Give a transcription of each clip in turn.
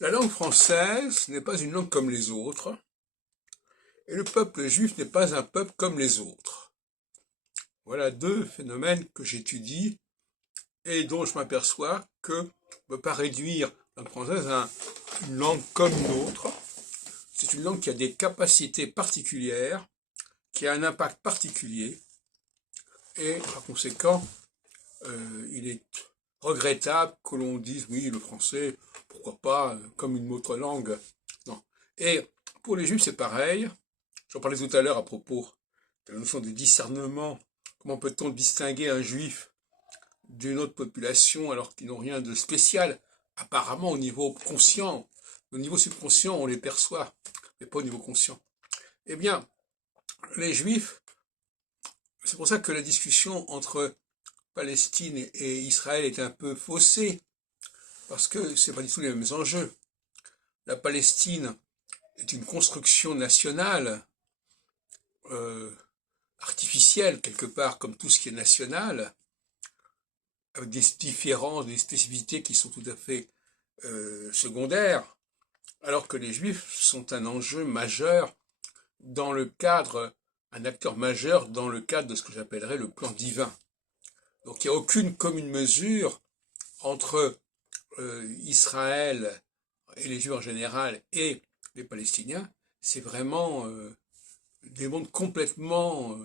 La langue française n'est pas une langue comme les autres, et le peuple juif n'est pas un peuple comme les autres. Voilà deux phénomènes que j'étudie et dont je m'aperçois que on ne peut pas réduire la langue française à une langue comme une autre. C'est une langue qui a des capacités particulières, qui a un impact particulier, et par conséquent, il est regrettable que l'on dise oui, le français, pourquoi pas, comme une autre langue. Non. Et pour les juifs, c'est pareil. J'en parlais tout à l'heure à propos de la notion de discernement. Comment peut-on distinguer un juif d'une autre population alors qu'ils n'ont rien de spécial? Apparemment au niveau conscient. Au niveau subconscient, on les perçoit, mais pas au niveau conscient. Eh bien, les juifs, c'est pour ça que la discussion entre Palestine et Israël est un peu faussée, parce que c'est pas du tout les mêmes enjeux. La Palestine est une construction nationale, euh, artificielle quelque part, comme tout ce qui est national, avec des différences, des spécificités qui sont tout à fait secondaires, alors que les Juifs sont un enjeu majeur dans le cadre, un acteur majeur dans le cadre de ce que j'appellerais le plan divin. Donc il n'y a aucune commune mesure entre Israël et les Juifs en général et les Palestiniens. C'est vraiment des mondes complètement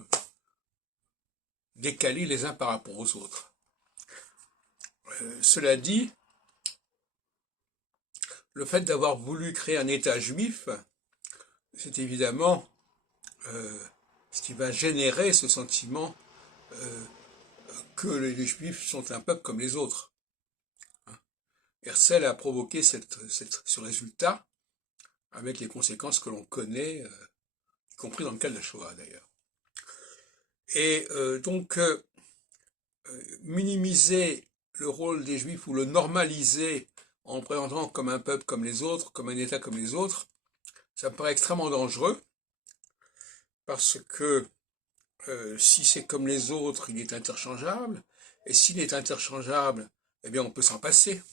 décalés les uns par rapport aux autres. Cela dit, le fait d'avoir voulu créer un État juif, c'est évidemment ce qui va générer ce sentiment que les Juifs sont un peuple comme les autres. Herzl a provoqué ce résultat avec les conséquences que l'on connaît, y compris dans le cas de la Shoah d'ailleurs. Et donc, minimiser le rôle des Juifs ou le normaliser en le présentant comme un peuple comme les autres, comme un État comme les autres, ça me paraît extrêmement dangereux, parce que si c'est comme les autres, il est interchangeable, et s'il est interchangeable, eh bien on peut s'en passer.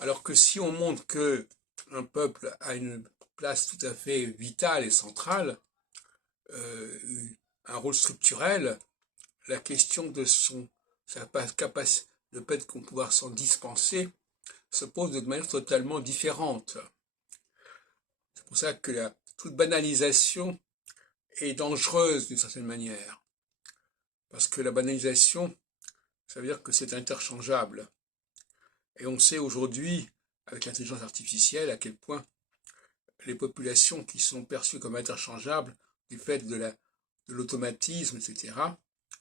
Alors que si on montre que un peuple a une place tout à fait vitale et centrale, un rôle structurel, la question de sa capacité, le fait qu'on pouvoir s'en dispenser, se pose de manière totalement différente. C'est pour ça que toute banalisation est dangereuse d'une certaine manière. Parce que la banalisation, ça veut dire que c'est interchangeable. Et on sait aujourd'hui, avec l'intelligence artificielle, à quel point les populations qui sont perçues comme interchangeables du fait de l'automatisme, etc.,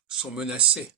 sont menacées.